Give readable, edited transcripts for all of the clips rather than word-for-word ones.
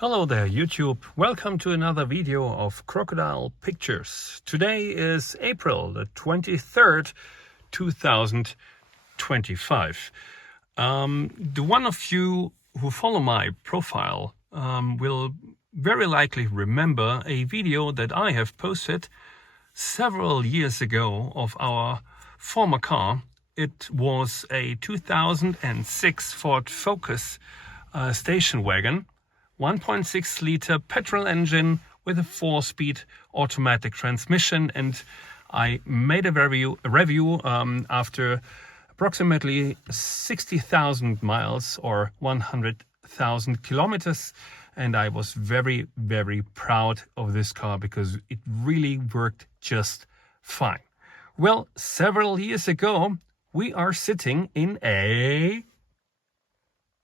Hello there YouTube, welcome to another video of Crocodile Pictures. Today is April the 23rd, 2025. The one of you who follow my profile will very likely remember a video that I have posted several years ago of our former car. It was a 2006 Ford Focus station wagon. 1.6 liter petrol engine with a 4-speed automatic transmission, and I made a review after approximately 60,000 miles or 100,000 kilometers, and I was very proud of this car because it really worked just fine. Well, several years ago we are sitting in a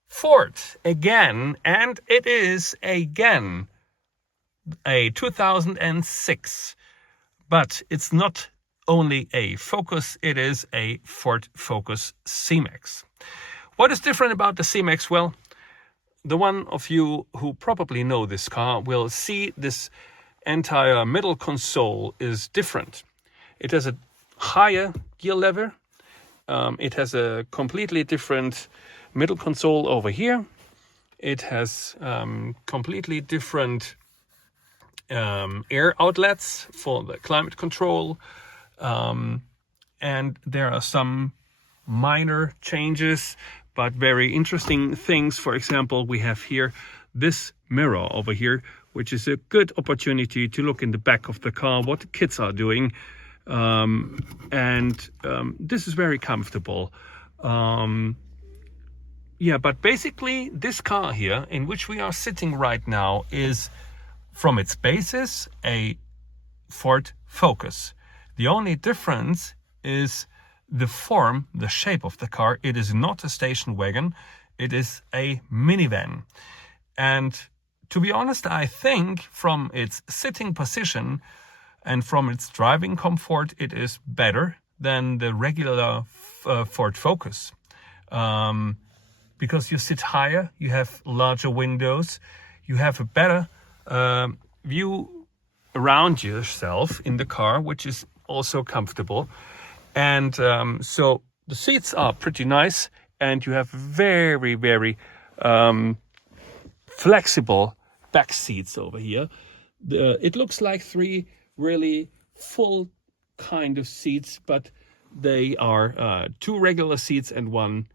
Ford again, and it is again a 2006, but it's not only a Focus, it is a Ford Focus C-Max. What is different about the C-Max? Well, the one of you who probably know this car will see this entire middle console is different. It has a higher gear lever. It has a completely different middle console over here. It has completely different air outlets for the climate control, and there are some minor changes but very interesting things. For example, we have here this mirror over here, which is a good opportunity to look in the back of the car what the kids are doing, and this is very comfortable. Yeah, but basically this car here in which we are sitting right now is from its basis a Ford Focus. The only difference is the form, the shape of the car. It is not a station wagon, it is a minivan. And to be honest, I think from its sitting position and from its driving comfort, it is better than the regular Ford Focus. Because you sit higher, you have larger windows, you have a better view around yourself in the car, which is also comfortable. And so the seats are pretty nice, and you have very flexible back seats over here. It looks like 3 really full kind of seats, but they are 2 regular seats and 1,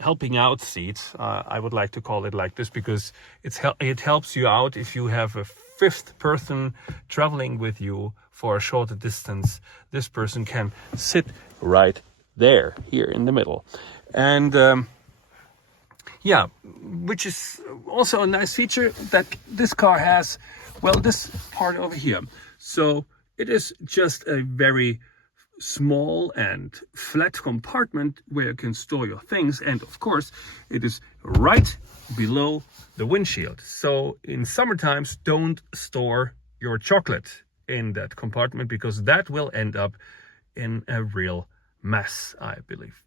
helping out seat. I would like to call it like this because it helps you out if you have a 5th person traveling with you for a shorter distance. This person can sit right there, here in the middle. And which is also a nice feature that this car has. Well, this part over here. So it is just a very small and flat compartment where you can store your things, and of course it is right below the windshield. So in summer times, don't store your chocolate in that compartment because that will end up in a real mess, I believe.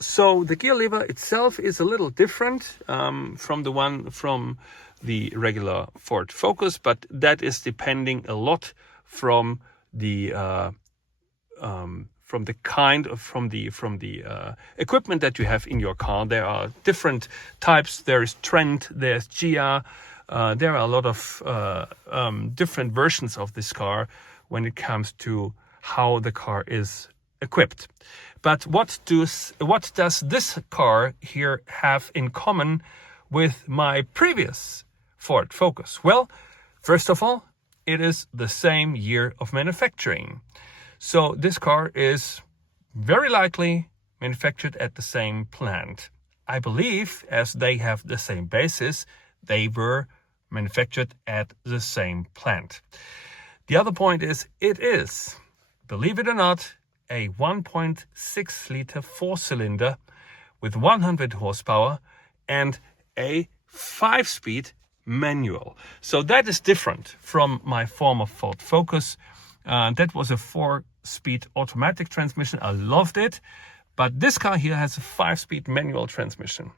So the gear lever itself is a little different from the one from the regular Ford Focus, but that is depending a lot from the equipment that you have in your car. There are different types. There is Trend, there's Gia. There are a lot of different versions of this car when it comes to how the car is equipped. But what does this car here have in common with my previous Ford Focus? Well, first of all, it is the same year of manufacturing. So this car is very likely manufactured at the same plant. I believe as they have the same basis, they were manufactured at the same plant. The other point is it is, believe it or not, a 1.6 liter 4-cylinder with 100 horsepower and a 5-speed manual. So that is different from my former Ford Focus. That was a 4-speed automatic transmission. I loved it, but this car here has a 5-speed manual transmission.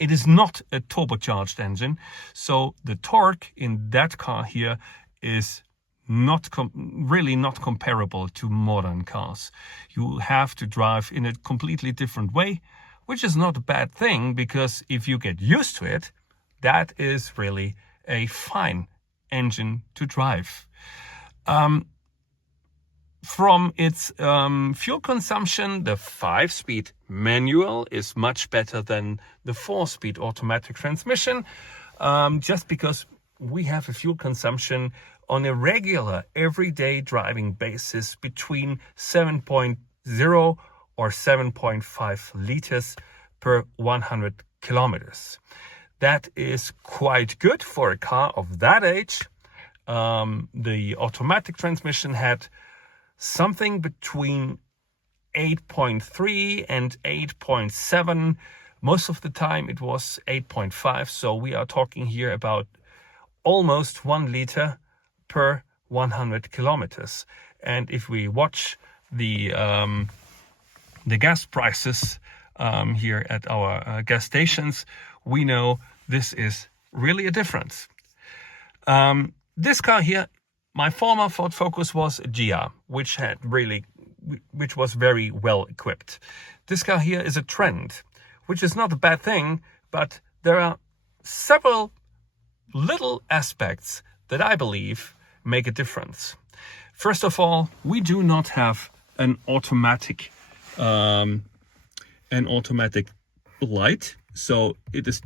It is not a turbocharged engine, so the torque in that car here is really not comparable to modern cars. You have to drive in a completely different way, which is not a bad thing, because if you get used to it, that is really a fine engine to drive. From its fuel consumption, the 5-speed manual is much better than the 4-speed automatic transmission, just because we have a fuel consumption on a regular, everyday driving basis between 7.0 or 7.5 liters per 100 kilometers. That is quite good for a car of that age. The automatic transmission had something between 8.3 and 8.7. Most of the time it was 8.5. So we are talking here about almost 1 liter per 100 kilometers. And if we watch the gas prices here at our gas stations, we know this is really a difference. This car here, my former Ford Focus, was a GR, which was very well equipped. This car here is a Trend, which is not a bad thing, but there are several little aspects that I believe make a difference. First of all, we do not have an automatic light, so it is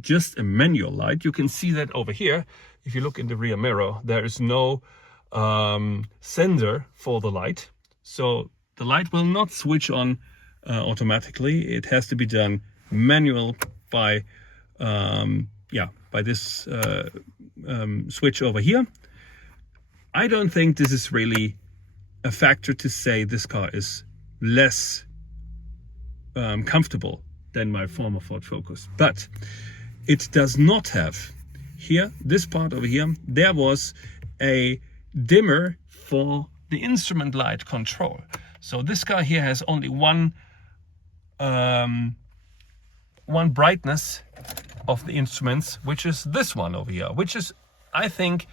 just a manual light. You can see that over here. If you look in the rear mirror, there is no sensor for the light, so the light will not switch on automatically. It has to be done manual by this switch over here. I don't think this is really a factor to say this car is less comfortable than my former Ford Focus, but it does not have here, this part over here, there was a dimmer for the instrument light control. So this car here has only one brightness of the instruments, which is this one over here, which is, I think,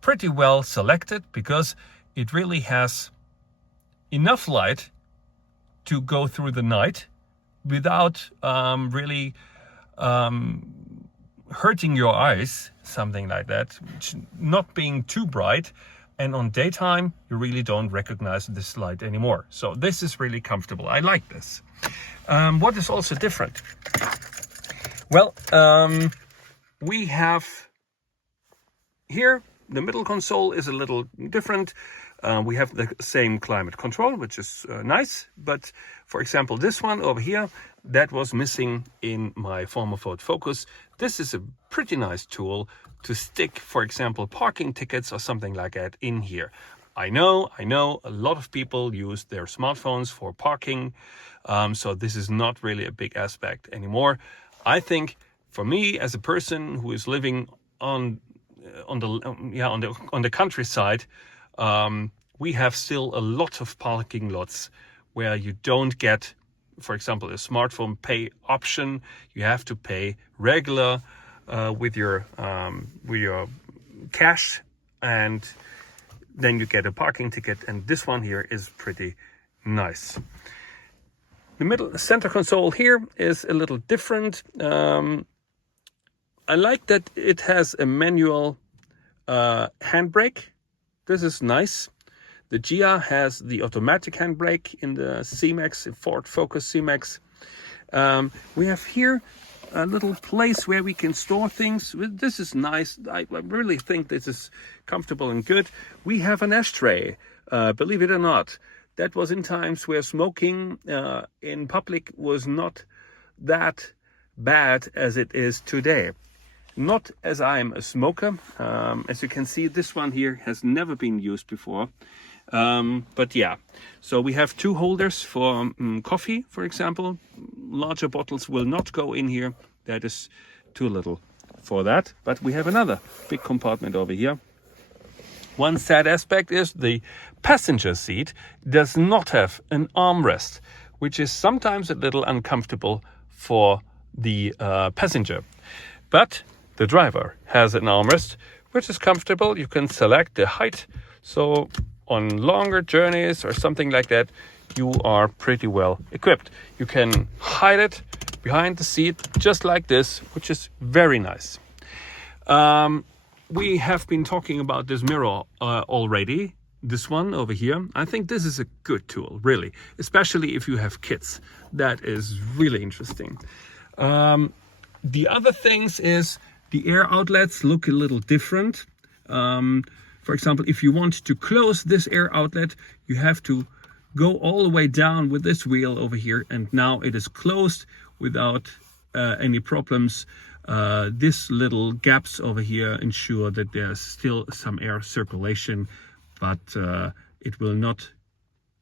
pretty well selected, because it really has enough light to go through the night without really hurting your eyes, something like that, not being too bright. And on daytime, you really don't recognize this light anymore. So this is really comfortable. I like this. What is also different? Well, we have here, the middle console is a little different. We have the same climate control, which is nice. But for example, this one over here, that was missing in my former Ford Focus. This is a pretty nice tool to stick, for example, parking tickets or something like that in here. I know a lot of people use their smartphones for parking. So this is not really a big aspect anymore. I think for me, as a person who is living on the countryside, we have still a lot of parking lots where you don't get, for example, a smartphone pay option. You have to pay regular with your cash, and then you get a parking ticket. And this one here is pretty nice. The center console here is a little different. I like that it has a manual handbrake. This is nice. The GR has the automatic handbrake in the C-Max, Ford Focus C-Max. We have here a little place where we can store things. This is nice. I really think this is comfortable and good. We have an ashtray, believe it or not. That was in times where smoking in public was not that bad as it is today. Not as I'm a smoker. As you can see, this one here has never been used before. But yeah, so we have 2 holders for coffee, for example. Larger bottles will not go in here. That is too little for that. But we have another big compartment over here. One sad aspect is the passenger seat does not have an armrest, which is sometimes a little uncomfortable for the passenger. But the driver has an armrest, which is comfortable. You can select the height. So on longer journeys or something like that, you are pretty well equipped. You can hide it behind the seat just like this, which is very nice. We have been talking about this mirror already. This one over here. I think this is a good tool, really, especially if you have kids. That is really interesting. The other things is the air outlets look a little different. For example, if you want to close this air outlet, you have to go all the way down with this wheel over here, and now it is closed without any problems. This little gaps over here ensure that there's still some air circulation, but it will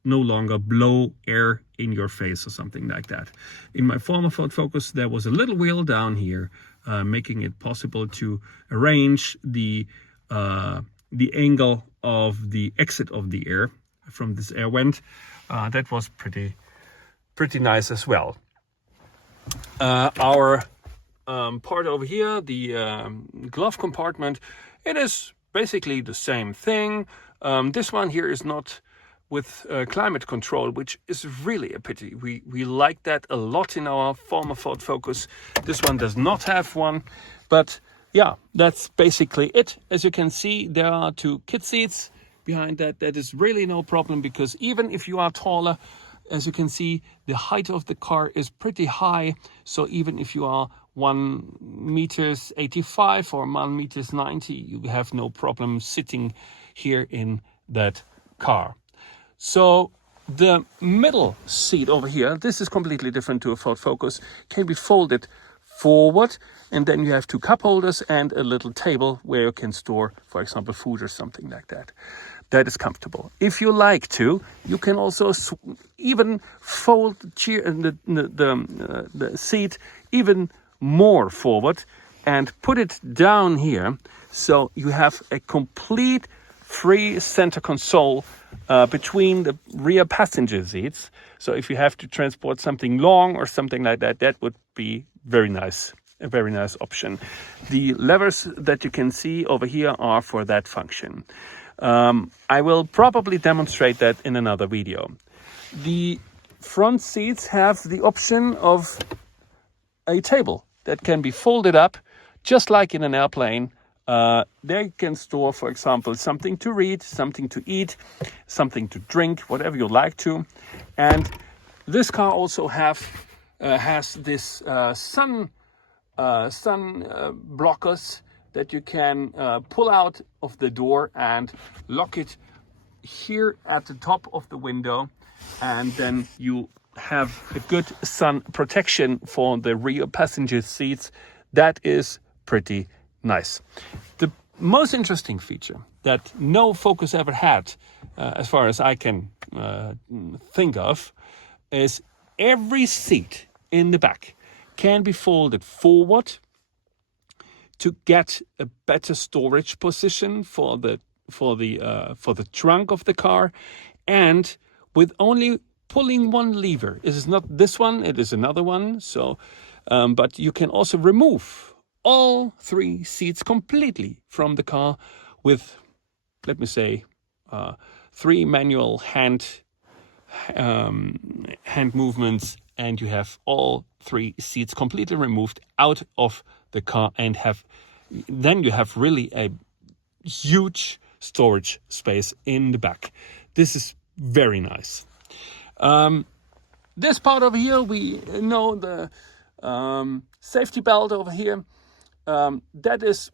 no longer blow air in your face or something like that. In my former Ford Focus, there was a little wheel down here, making it possible to arrange the angle of the exit of the air from this air vent. That was pretty nice as well. Our part over here, the glove compartment, it is basically the same thing. This one here is not with climate control, which is really a pity. We like that a lot in our former Ford Focus. This one does not have one, but yeah, that's basically it. As you can see, there are two kid seats behind that. That is really no problem, because even if you are taller, as you can see, the height of the car is pretty high. So even if you are 1.85 m or 1.90 m, you have no problem sitting here in that car. So the middle seat over here, this is completely different to a Ford Focus, can be folded forward, and then you have two cup holders and a little table where you can store, for example, food or something like that. That is comfortable. If you like to, you can also even fold the chair and the seat even more forward and put it down here, so you have a complete free center console between the rear passenger seats. So if you have to transport something long or something like that, that would be very nice, a very nice option. The levers that you can see over here are for that function. I will probably demonstrate that in another video. The front seats have the option of a table that can be folded up, just like in an airplane. They can store, for example, something to read, something to eat, something to drink, whatever you like to. And this car also has this sun blockers that you can pull out of the door and lock it here at the top of the window, and then you have a good sun protection for the rear passenger seats. That is pretty nice. The most interesting feature that no Focus ever had, as far as I can think of, is every seat in the back can be folded forward to get a better storage position for the trunk of the car, and with only pulling one lever. It is not this one, it is another one. So, but you can also remove all three seats completely from the car with, let me say, 3 manual hand movements, and you have all 3 seats completely removed out of the car, and then you have really a huge storage space in the back. This is very nice. This part over here, we know the safety belt over here. That is,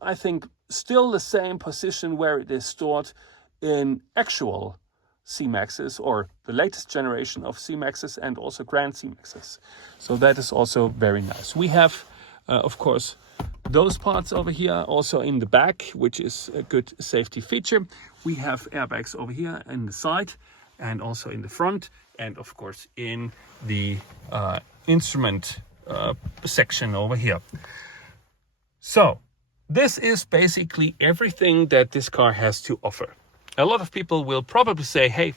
I think, still the same position where it is stored in actual C-Maxes, or the latest generation of C-Maxes, and also Grand C-Maxes. So that is also very nice. We have, of course, those parts over here also in the back, which is a good safety feature. We have airbags over here in the side and also in the front, and of course in the instrument section over here. So this is basically everything that this car has to offer. A lot of people will probably say, hey,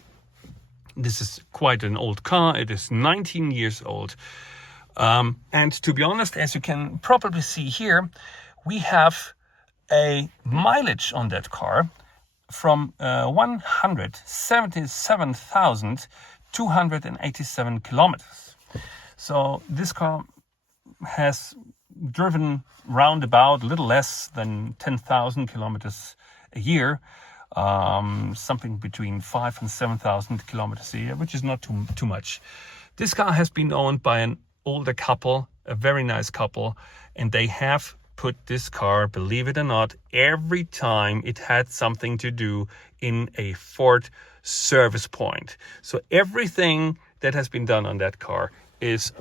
this is quite an old car. It is 19 years old. And to be honest, as you can probably see here, we have a mileage on that car from 177,287 kilometers. So this car has driven roundabout a little less than 10,000 kilometers a year, something between 5,000 and 7,000 kilometers a year, which is not too much. This car has been owned by an older couple, a very nice couple, and they have put this car, believe it or not, every time it had something to do in a Ford service point. So everything that has been done on that car is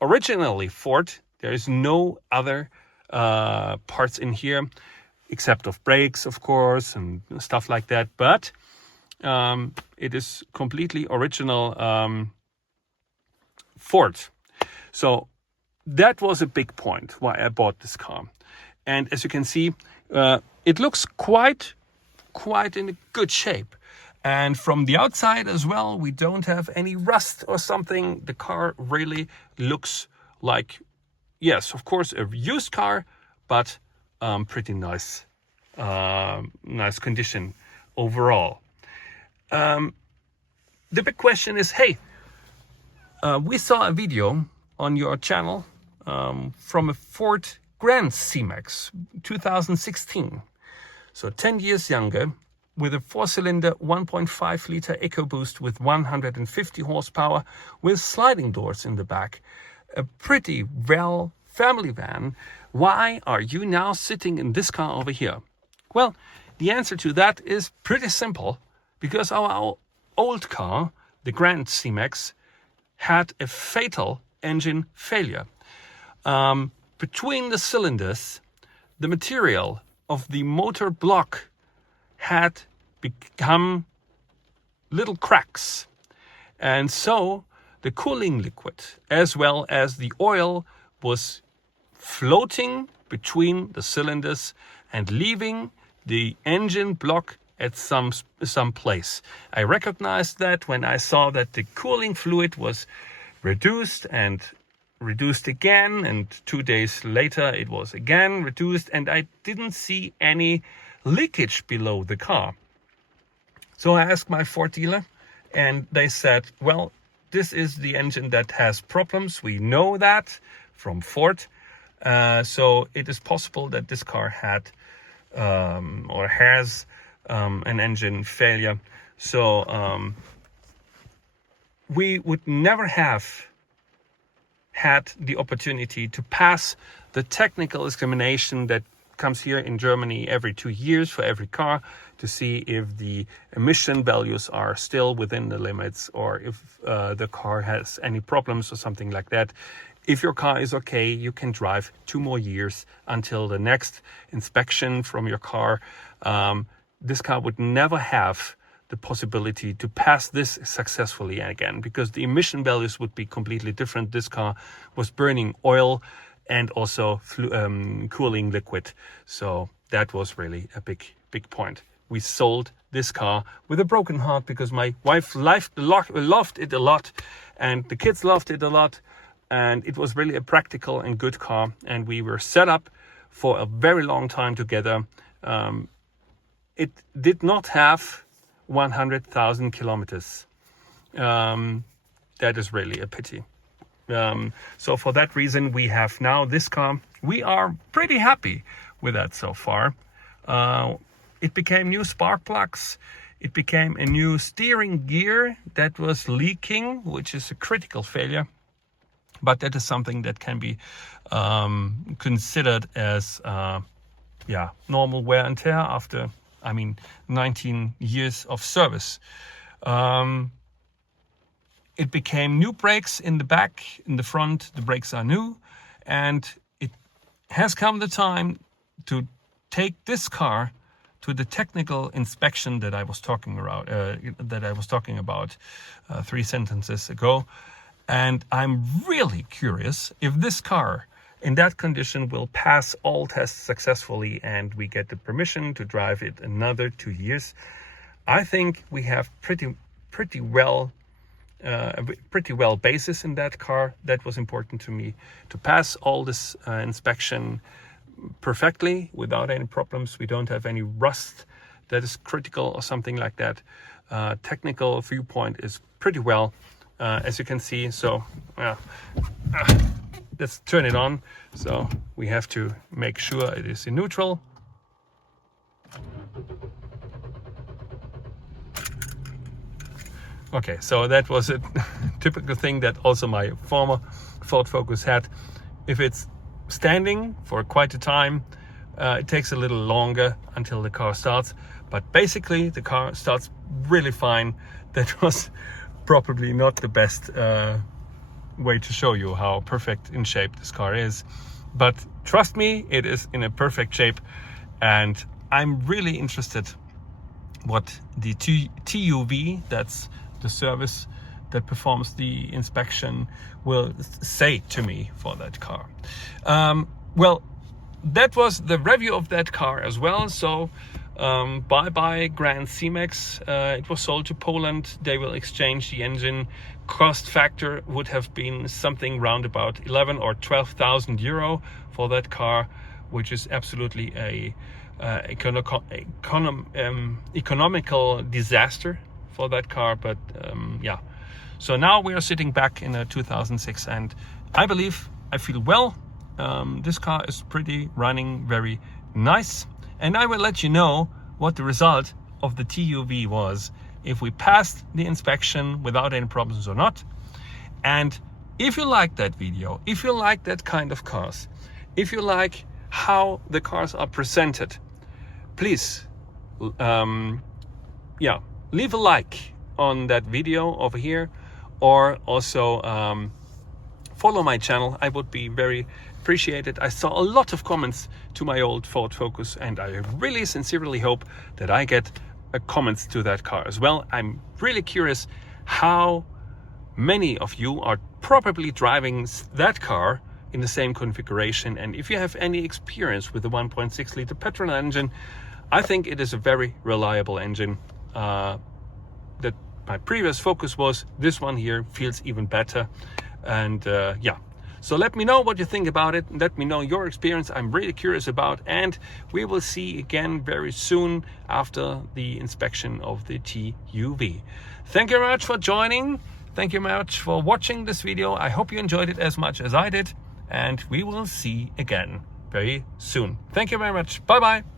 originally Ford. There is no other parts in here except of brakes, of course, and stuff like that. But it is completely original Ford. So that was a big point why I bought this car. And as you can see, it looks quite in a good shape. And from the outside as well, we don't have any rust or something. The car really looks like, yes, of course, a used car, but pretty nice condition overall. The big question is, hey, we saw a video on your channel from a Ford Grand C-Max 2016. So 10 years younger, with a 4-cylinder 1.5 liter EcoBoost with 150 horsepower, with sliding doors in the back. A pretty well family van. Why are you now sitting in this car over here? Well, the answer to that is pretty simple. Because our old car, the Grand C-Max, had a fatal engine failure. Between the cylinders, the material of the motor block had become little cracks. And so the cooling liquid as well as the oil was floating between the cylinders and leaving the engine block at some place. I recognized that when I saw that the cooling fluid was reduced and reduced again, and 2 days later it was again reduced, and I didn't see any leakage below the car. So I asked my Ford dealer, and they said, well, this is the engine that has problems. We know that from Ford. So it is possible that this car had or has an engine failure. So we would never have had the opportunity to pass the technical examination that comes here in Germany every 2 years for every car, to see if the emission values are still within the limits, or if the car has any problems or something like that. If your car is okay, you can drive 2 more years until the next inspection from your car. This car would never have the possibility to pass this successfully again, because the emission values would be completely different. This car was burning oil and also cooling liquid. So that was really a big point. We sold this car with a broken heart, because my wife loved it a lot, and the kids loved it a lot, and it was really a practical and good car, and we were set up for a very long time together. It did not have 100,000 kilometers. That is really a pity. So for that reason, we have now this car. We are pretty happy with that so far. It became new spark plugs. It became a new steering gear that was leaking, which is a critical failure. But that is something that can be considered as normal wear and tear after 19 years of service. It became new brakes in the back. In the front, the brakes are new, and it has come the time to take this car to the technical inspection that I was talking about 3 sentences ago. And I'm really curious if this car in that condition will pass all tests successfully and we get the permission to drive it another 2 years. I think we have pretty well pretty well basis in that car. That was important to me, to pass all this inspection perfectly without any problems. We don't have any rust that is critical or something like that. Technical viewpoint is pretty well, as you can see. So let's turn it on. So we have to make sure it is in neutral. Okay, so that was a typical thing that also my former Ford Focus had. If it's standing for quite a time, it takes a little longer until the car starts, but basically the car starts really fine. That was probably not the best way to show you how perfect in shape this car is, but trust me, it is in a perfect shape, and I'm really interested what the TUV, that's the service that performs the inspection, will say to me for that car. Well, that was the review of that car as well. So bye Grand C-Max. It was sold to Poland. They will exchange the engine. Cost factor would have been something round about 11 or 12,000 euro for that car, which is absolutely a economical disaster for that car. But yeah, so now we are sitting back in a 2006, and I believe I feel well. This car is pretty running very nice, and I will let you know what the result of the TUV was, if we passed the inspection without any problems or not. And if you like that video, if you like that kind of cars, if you like how the cars are presented, please yeah, leave a like on that video over here, or also follow my channel. I would be very appreciated. I saw a lot of comments to my old Ford Focus, and I really sincerely hope that I get comments to that car as well. I'm really curious how many of you are probably driving that car in the same configuration, and if you have any experience with the 1.6 liter petrol engine. I think it is a very reliable engine. That my previous Focus was. This one here feels even better, and yeah, so let me know what you think about it. Let me know your experience. I'm really curious about, and we will see again very soon after the inspection of the TUV. Thank you very much for joining. Thank you very much for watching this video. I hope you enjoyed it as much as I did, and we will see again very soon. Thank you very much. Bye bye.